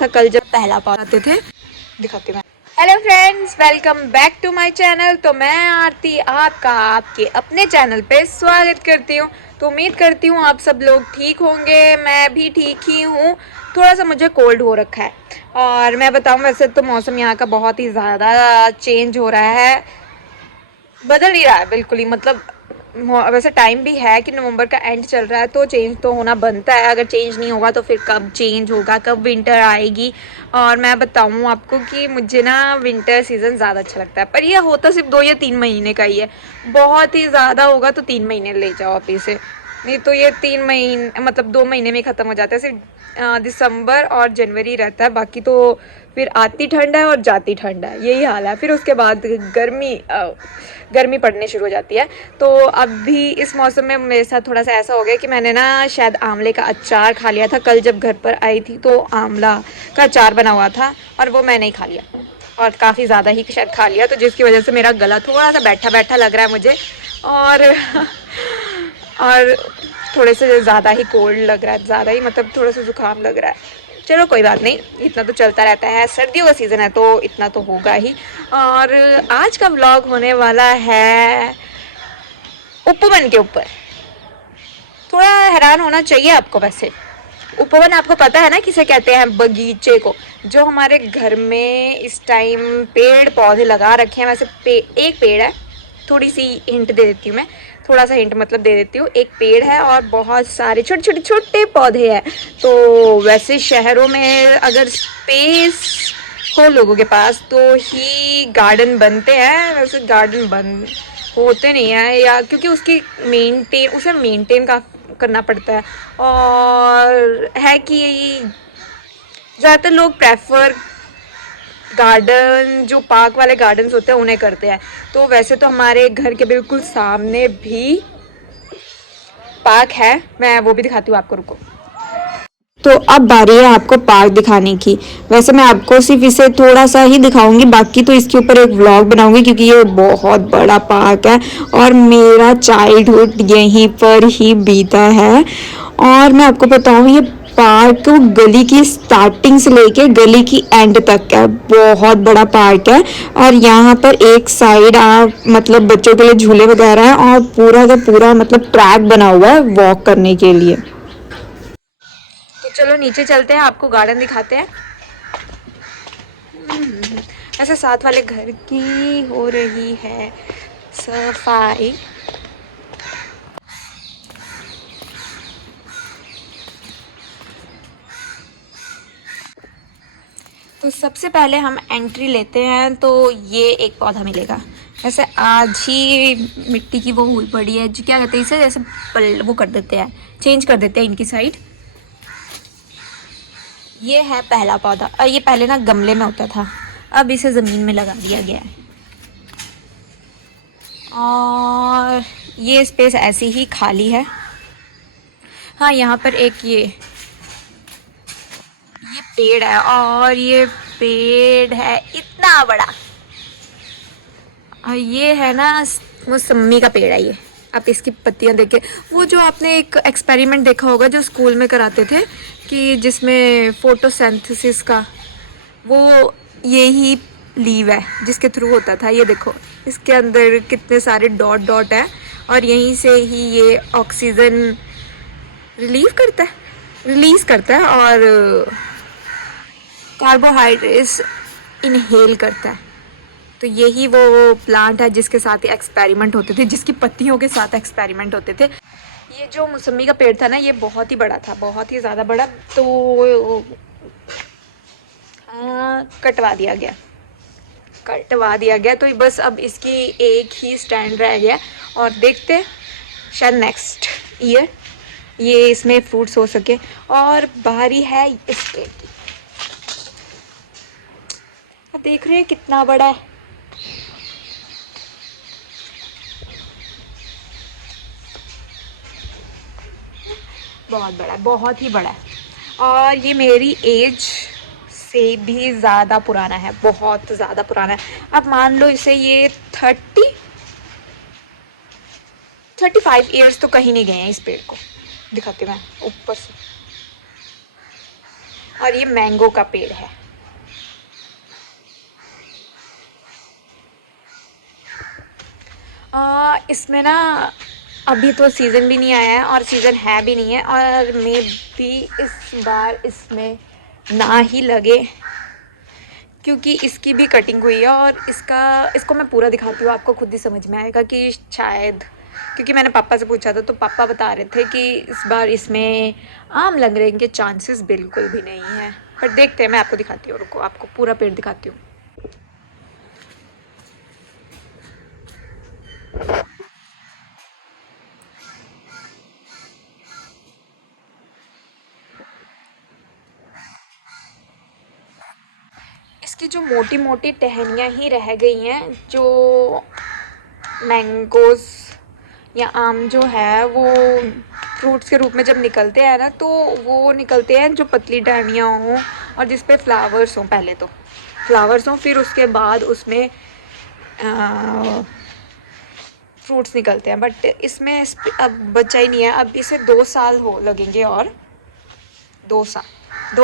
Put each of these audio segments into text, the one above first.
था कल जब पहला पाते थे, दिखाती मैं। Hello friends, welcome back to my channel. तो मैं आरती आपका आपके अपने चैनल पे स्वागत करती हूँ। तो उम्मीद करती हूँ आप सब लोग ठीक होंगे, मैं भी ठीक ही हूँ। थोड़ा सा मुझे कोल्ड हो रखा है और मैं बताऊँ वैसे तो मौसम यहाँ का बहुत ही ज़्यादा चेंज हो रहा है, बदल नहीं रहा है बिल्कुल ही। मतलब वैसे टाइम भी है कि नवंबर का एंड चल रहा है तो चेंज तो होना बनता है। अगर चेंज नहीं होगा तो फिर कब चेंज होगा, कब विंटर आएगी। और मैं बताऊँ आपको कि मुझे ना विंटर सीज़न ज़्यादा अच्छा लगता है, पर ये होता सिर्फ 2 या 3 महीने का ही है। बहुत ही ज़्यादा होगा तो 3 महीने ले जाओ आप इसे, नहीं तो ये 3 महीने मतलब 2 महीने में ख़त्म हो जाता है। सिर्फ दिसंबर और जनवरी रहता है, बाकी तो फिर आती ठंड है और जाती ठंड है, यही हाल है। फिर उसके बाद गर्मी पड़ने शुरू हो जाती है। तो अभी इस मौसम में मेरे साथ थोड़ा सा ऐसा हो गया कि मैंने ना शायद आंवले का अचार खा लिया था। कल जब घर पर आई थी तो आंवला का अचार बना हुआ था और वो मैंने ही खा लिया और काफ़ी ज़्यादा ही शायद खा लिया, तो जिसकी वजह से मेरा गला थोड़ा सा बैठा बैठा लग रहा है मुझे और और थोड़े से ज़्यादा ही कोल्ड लग रहा है, ज़्यादा ही मतलब थोड़ा सा ज़ुकाम लग रहा है। चलो कोई बात नहीं, इतना तो चलता रहता है, सर्दियों का सीज़न है तो इतना तो होगा ही। और आज का व्लॉग होने वाला है उपवन के ऊपर। थोड़ा हैरान होना चाहिए आपको। वैसे उपवन आपको पता है ना किसे कहते हैं? बगीचे को। जो हमारे घर में इस टाइम पेड़ पौधे लगा रखे हैं, वैसे एक पेड़ है, थोड़ी सी हिंट दे देती हूँ मैं, थोड़ा सा हिंट मतलब दे देती हूँ। एक पेड़ है और बहुत सारे छोटे छोटे छोटे पौधे हैं। तो वैसे शहरों में अगर स्पेस हो लोगों के पास तो ही गार्डन बनते हैं, वैसे गार्डन बन होते नहीं है, या क्योंकि उसे मेंटेन का करना पड़ता है। और है कि ज़्यादातर लोग प्रेफर गार्डन, जो पार्क वाले गार्डन्स होते हैं उन्हें करते हैं। तो वैसे तो हमारे घर के बिल्कुल सामने भी पार्क है, मैं वो भी दिखाती हूँ आपको, रुको। तो अब बारी है आपको पार्क दिखाने की। वैसे मैं आपको सिर्फ इसे थोड़ा सा ही दिखाऊंगी, बाकी तो इसके ऊपर एक व्लॉग बनाऊंगी क्योंकि ये बहुत बड़ा पार्क है और मेरा चाइल्डहुड यहीं पर ही बीता है। और मैं आपको बताऊं, ये पार्क गली की स्टार्टिंग से लेके गली की एंड तक है, बहुत बड़ा पार्क है। और यहाँ पर एक साइड आप मतलब बच्चों के लिए झूले वगैरह हैं और पूरा का पूरा मतलब ट्रैक बना हुआ है वॉक करने के लिए। तो चलो नीचे चलते हैं, आपको गार्डन दिखाते हैं। ऐसे साथ वाले घर की हो रही है सफाई। तो सबसे पहले हम एंट्री लेते हैं तो ये एक पौधा मिलेगा। ऐसे आज ही मिट्टी की वो हुई पड़ी है, जो क्या कहते हैं इसे, जैसे वो कर देते हैं, चेंज कर देते हैं इनकी साइड। ये है पहला पौधा और ये पहले ना गमले में होता था, अब इसे ज़मीन में लगा दिया गया है। और ये स्पेस ऐसी ही खाली है। हाँ, यहाँ पर एक ये पेड़ है और ये पेड़ है इतना बड़ा। और ये है ना मौसम्मी का पेड़ है ये। आप इसकी पत्तियां देखे, वो जो आपने एक एक्सपेरिमेंट देखा होगा जो स्कूल में कराते थे कि जिसमें फोटोसिंथेसिस का, वो यही लीव है जिसके थ्रू होता था। ये देखो इसके अंदर कितने सारे डॉट डॉट है और यहीं से ही ये ऑक्सीजन रिलीज करता है और कार्बोहाइड्रेट्स इनहेल करता है। तो यही वो प्लांट है जिसके साथ एक्सपेरिमेंट होते थे, जिसकी पत्तियों के साथ एक्सपेरिमेंट होते थे। ये जो मौसम्मी का पेड़ था ना, ये बहुत ही बड़ा था, बहुत ही ज़्यादा बड़ा। तो कटवा दिया गया तो बस अब इसकी एक ही स्टैंड रह गया और देखते हैं शायद नेक्स्ट ईयर ये इसमें फ्रूट्स हो सके। और बाहरी है इसके, देख रहे हैं कितना बड़ा है। बहुत बड़ा है, बहुत ही बड़ा है। और ये मेरी एज से भी ज़्यादा पुराना है, बहुत ज़्यादा पुराना है। अब मान लो इसे ये 35 ईयर्स तो कहीं नहीं गए हैं इस पेड़ को। दिखाती हूँ मैं ऊपर से, और ये मैंगो का पेड़ है। इसमें ना अभी तो सीज़न भी नहीं आया है और सीज़न है भी नहीं है, और मे भी इस बार इसमें ना ही लगे, क्योंकि इसकी भी कटिंग हुई है। और इसको मैं पूरा दिखाती हूँ, आपको खुद ही समझ में आएगा कि शायद, क्योंकि मैंने पापा से पूछा था तो पापा बता रहे थे कि इस बार इसमें आम लगने के चांसेस बिल्कुल भी नहीं है। पर देखते हैं, मैं आपको दिखाती हूँ, रुको आपको पूरा पेड़ दिखाती हूँ। इसकी जो मोटी मोटी टहनियाँ ही रह गई हैं, जो मैंगोज़ या आम जो है वो फ्रूट्स के रूप में जब निकलते हैं ना, तो वो निकलते हैं जो पतली टहनियाँ हों और जिस पे फ्लावर्स हों। पहले तो फ्लावर्स हों, फिर उसके बाद उसमें फ्रूट्स निकलते हैं। बट इसमें अब बचा ही नहीं है। अब इसे 2 साल हो लगेंगे, और 2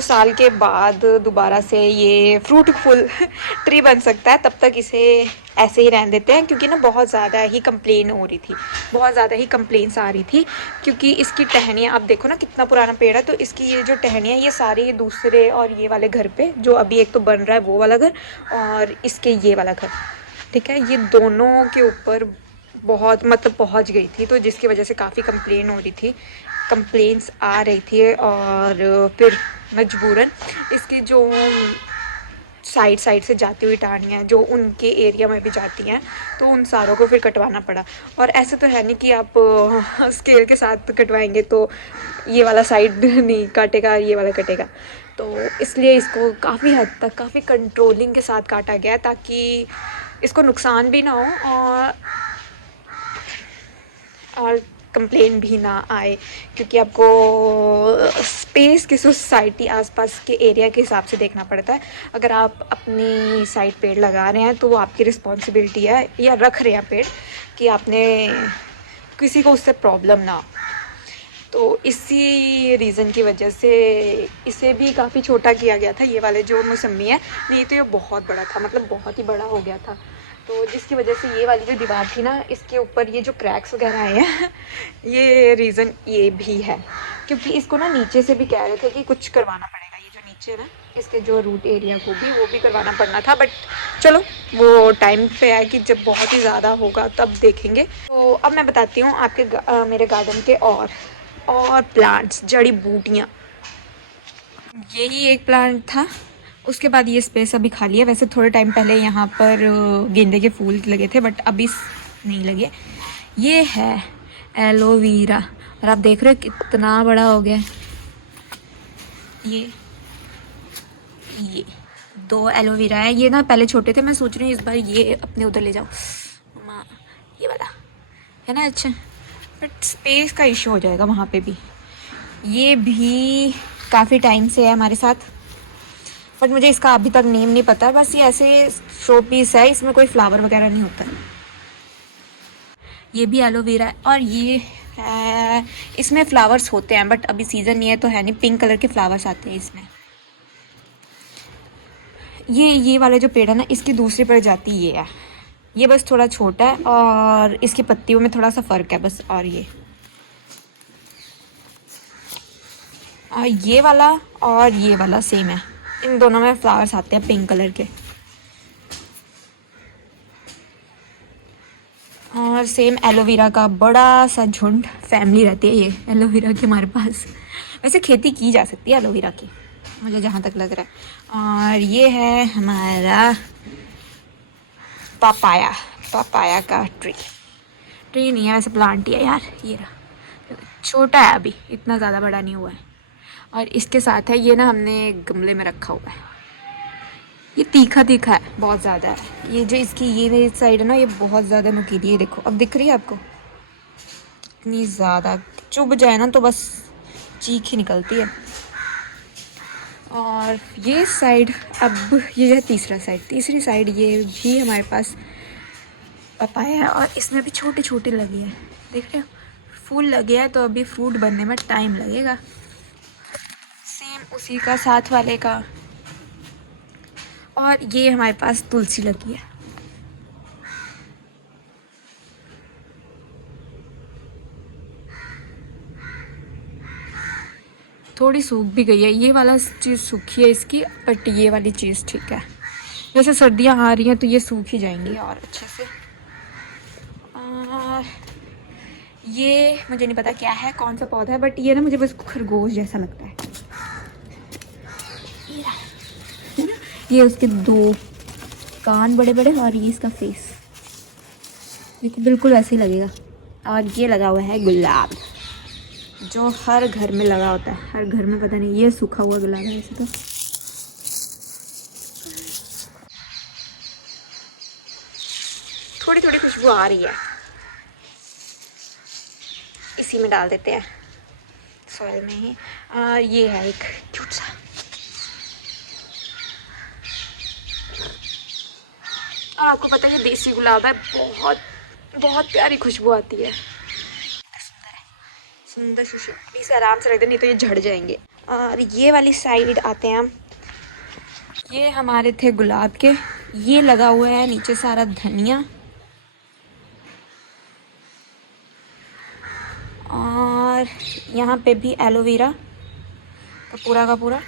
साल के बाद दोबारा से ये फ्रूटफुल ट्री बन सकता है। तब तक इसे ऐसे ही रहने देते हैं, क्योंकि ना बहुत ज़्यादा ही कंप्लेन हो रही थी, बहुत ज़्यादा ही कंप्लेंट्स आ रही थी, क्योंकि इसकी टहनियाँ, आप देखो ना कितना पुराना पेड़ है, तो इसकी ये जो टहनियाँ, ये सारी ये दूसरे और ये वाले घर पे, जो अभी एक तो बन रहा है वो वाला घर, और इसके ये वाला घर, ठीक है, ये दोनों के ऊपर बहुत मतलब पहुंच गई थी, तो जिसकी वजह से काफ़ी कंप्लेन हो रही थी, कंप्लेंट्स आ रही थी। और फिर मजबूरन इसकी जो साइड से जाती हुई टहनियाँ जो उनके एरिया में भी जाती हैं, तो उन सारों को फिर कटवाना पड़ा। और ऐसे तो है नहीं कि आप स्केल के साथ कटवाएंगे तो ये वाला साइड नहीं काटेगा, ये वाला कटेगा। तो इसलिए इसको काफ़ी हद तक काफ़ी कंट्रोलिंग के साथ काटा गया, ताकि इसको नुकसान भी ना हो और कंप्लेन भी ना आए, क्योंकि आपको स्पेस की सोसाइटी आसपास के एरिया के हिसाब से देखना पड़ता है। अगर आप अपनी साइड पेड़ लगा रहे हैं तो वो आपकी रिस्पॉन्सिबिलिटी है, या रख रहे हैं पेड़, कि आपने किसी को उससे प्रॉब्लम ना हो। तो इसी रीज़न की वजह से इसे भी काफ़ी छोटा किया गया था, ये वाले जो मौसमी है। नहीं तो ये बहुत बड़ा था, मतलब बहुत ही बड़ा हो गया था। तो जिसकी वजह से ये वाली जो दीवार थी ना, इसके ऊपर ये जो क्रैक्स वगैरह आए हैं ये रीज़न ये भी है, क्योंकि इसको ना नीचे से भी कह रहे थे कि कुछ करवाना पड़ेगा। ये जो नीचे ना इसके जो रूट एरिया को भी वो भी करवाना पड़ना था, बट चलो वो टाइम पे है कि जब बहुत ही ज़्यादा होगा तब देखेंगे। तो अब मैं बताती हूँ आपके मेरे गार्डन के और प्लांट्स, जड़ी बूटियाँ। यही एक प्लांट था, उसके बाद ये स्पेस अभी खाली है। वैसे थोड़े टाइम पहले यहाँ पर गेंदे के फूल लगे थे, बट अभी नहीं लगे। ये है एलोवेरा, और आप देख रहे हो कितना बड़ा हो गया। ये 2 एलोवेरा है। ये ना पहले छोटे थे, मैं सोच रही हूँ इस बार ये अपने उधर ले जाऊँ। ये वाला है ना, अच्छा, बट स्पेस का इशू हो जाएगा वहाँ पे भी। ये भी काफ़ी टाइम से है हमारे साथ, बट मुझे इसका अभी तक नेम नहीं पता। बस ये ऐसे शो पीस है, इसमें कोई फ्लावर वगैरह नहीं होता है। ये भी एलोवेरा है, और ये है, इसमें फ्लावर्स होते हैं बट अभी सीज़न नहीं है तो है नहीं। पिंक कलर के फ्लावर्स आते हैं इसमें। ये वाला जो पेड़ है ना, इसकी दूसरी प्रजाति ये है। ये बस थोड़ा छोटा है और इसकी पत्तियों में थोड़ा सा फ़र्क है बस। और ये वाला और ये वाला सेम है, इन दोनों में फ्लावर्स आते हैं पिंक कलर के। और सेम एलोवेरा का बड़ा सा झुंड, फैमिली रहती है ये एलोवेरा की हमारे पास। वैसे खेती की जा सकती है एलोवेरा की, मुझे जहाँ तक लग रहा है। और ये है हमारा पापाया का ट्री नहीं है वैसे, प्लांट ही है यार। ये रहा, छोटा है अभी, इतना ज़्यादा बड़ा नहीं हुआ है। और इसके साथ है ये ना, हमने गमले में रखा हुआ है। ये तीखा है, बहुत ज़्यादा है। ये जो इसकी ये साइड है ना, ये बहुत ज़्यादा नुकीली है। देखो अब दिख रही है आपको, इतनी ज़्यादा चुभ जाए ना तो बस चीख ही निकलती है। और ये साइड, अब ये है तीसरी साइड, ये भी हमारे पास पपाया है, और इसमें भी छोटे छोटे लगे हैं, देख रहे हो, फूल लगे हैं। तो अभी फ्रूट बनने में टाइम लगेगा। सेम उसी का साथ वाले का। और ये हमारे पास तुलसी लगी है। थोड़ी सूख भी गई है, ये वाला चीज़ सूखी है इसकी, बट ये वाली चीज़ ठीक है। वैसे सर्दियाँ आ रही हैं तो ये सूख ही जाएंगी और अच्छे से। और ये मुझे नहीं पता क्या है, कौन सा पौधा है, बट ये ना मुझे बस खरगोश जैसा लगता है। ये उसके 2 कान बड़े बड़े और ये इसका फेस देखो बिल्कुल ऐसे ही लगेगा। और ये लगा हुआ है गुलाब, जो हर घर में लगा होता है, हर घर में। पता नहीं ये सूखा हुआ गुलाब है वैसे तो। थोड़ी थोड़ी खुशबू आ रही है, इसी में डाल देते हैं सॉइल में ही। ये है एक क्यूट सा। और आपको पता है ये देसी गुलाब है, बहुत बहुत प्यारी खुशबू आती है। सुंदर है, सुंदर सुशील। इसे आराम से रख दे, नहीं तो ये झड़ जाएंगे। और ये वाली साइड आते हैं हम। ये हमारे थे गुलाब के। ये लगा हुआ है नीचे सारा धनिया, और यहाँ पे भी एलोवेरा का पूरा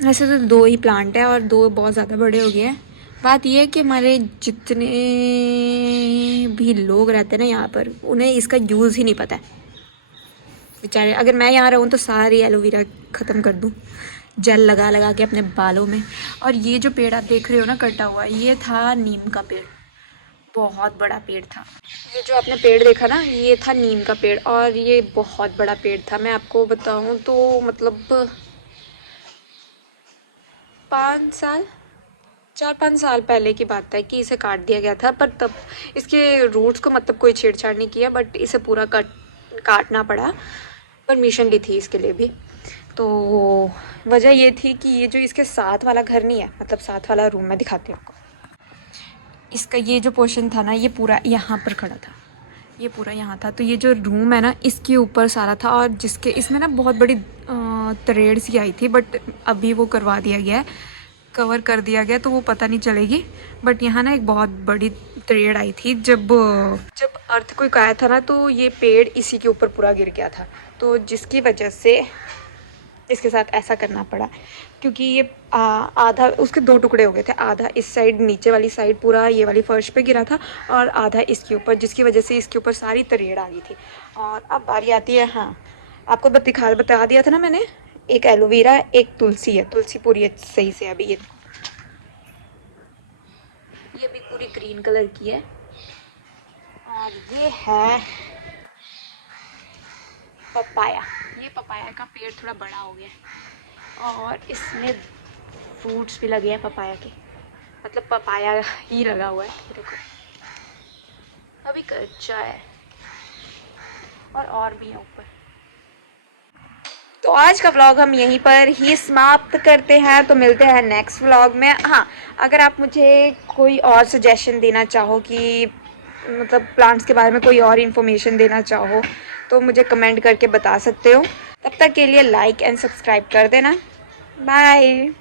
वैसे तो 2 ही प्लांट है और 2 बहुत ज़्यादा बड़े हो गए हैं। बात यह है कि हमारे जितने भी लोग रहते हैं ना यहाँ पर, उन्हें इसका यूज़ ही नहीं पता है बेचारे। अगर मैं यहाँ रहूँ तो सारी एलोवेरा ख़त्म कर दूँ जेल लगा लगा के अपने बालों में। और ये जो पेड़ आप देख रहे हो ना कटा हुआ, ये था नीम का पेड़, बहुत बड़ा पेड़ था। ये जो आपने पेड़ देखा ना, ये था नीम का पेड़, और ये बहुत बड़ा पेड़ था। मैं आपको बताऊँ तो मतलब 4-5 साल पहले की बात है कि इसे काट दिया गया था। पर तब इसके रूट्स को मतलब कोई छेड़छाड़ नहीं किया, बट इसे पूरा काटना पड़ा। परमिशन ली थी इसके लिए भी। तो वजह ये थी कि ये जो इसके साथ वाला घर नहीं है, मतलब साथ वाला रूम, मैं दिखाती हूँ आपको। इसका ये जो पोर्शन था ना, ये पूरा यहाँ पर खड़ा था, ये पूरा यहाँ था। तो ये जो रूम है ना, इसके ऊपर सारा था, और जिसके इसमें ना बहुत बड़ी तरेड़ सी आई थी, बट अभी वो करवा दिया गया है, कवर कर दिया गया, तो वो पता नहीं चलेगी। बट यहाँ ना एक बहुत बड़ी तरेड़ आई थी जब अर्थक्वेक आया था ना, तो ये पेड़ इसी के ऊपर पूरा गिर गया था। तो जिसकी वजह से इसके साथ ऐसा करना पड़ा, क्योंकि ये आधा उसके 2 टुकड़े हो गए थे। आधा इस साइड नीचे वाली साइड पूरा ये वाली फर्श पे गिरा था, और आधा इसके ऊपर, जिसकी वजह से इसके ऊपर सारी तरेड़ आ गई थी। और अब बारी आती है, हाँ आपको बता दिया था ना मैंने, एक एलोवेरा एक तुलसी है। तुलसी पूरी सही से अभी ये भी पूरी ग्रीन कलर की है। और ये है पपाया। ये पपाया का पेड़ थोड़ा बड़ा हो गया है, और इसमें फ्रूट्स भी लगे हैं पपाया के, मतलब पपाया ही लगा हुआ है। देखो अभी कच्चा है, और भी है ऊपर। तो आज का व्लॉग हम यहीं पर ही समाप्त करते हैं। तो मिलते हैं नेक्स्ट व्लॉग में। हाँ, अगर आप मुझे कोई और सजेशन देना चाहो कि मतलब प्लांट्स के बारे में कोई और इन्फॉर्मेशन देना चाहो, तो मुझे कमेंट करके बता सकते हो। तब तक के लिए लाइक एंड सब्सक्राइब कर देना। बाय।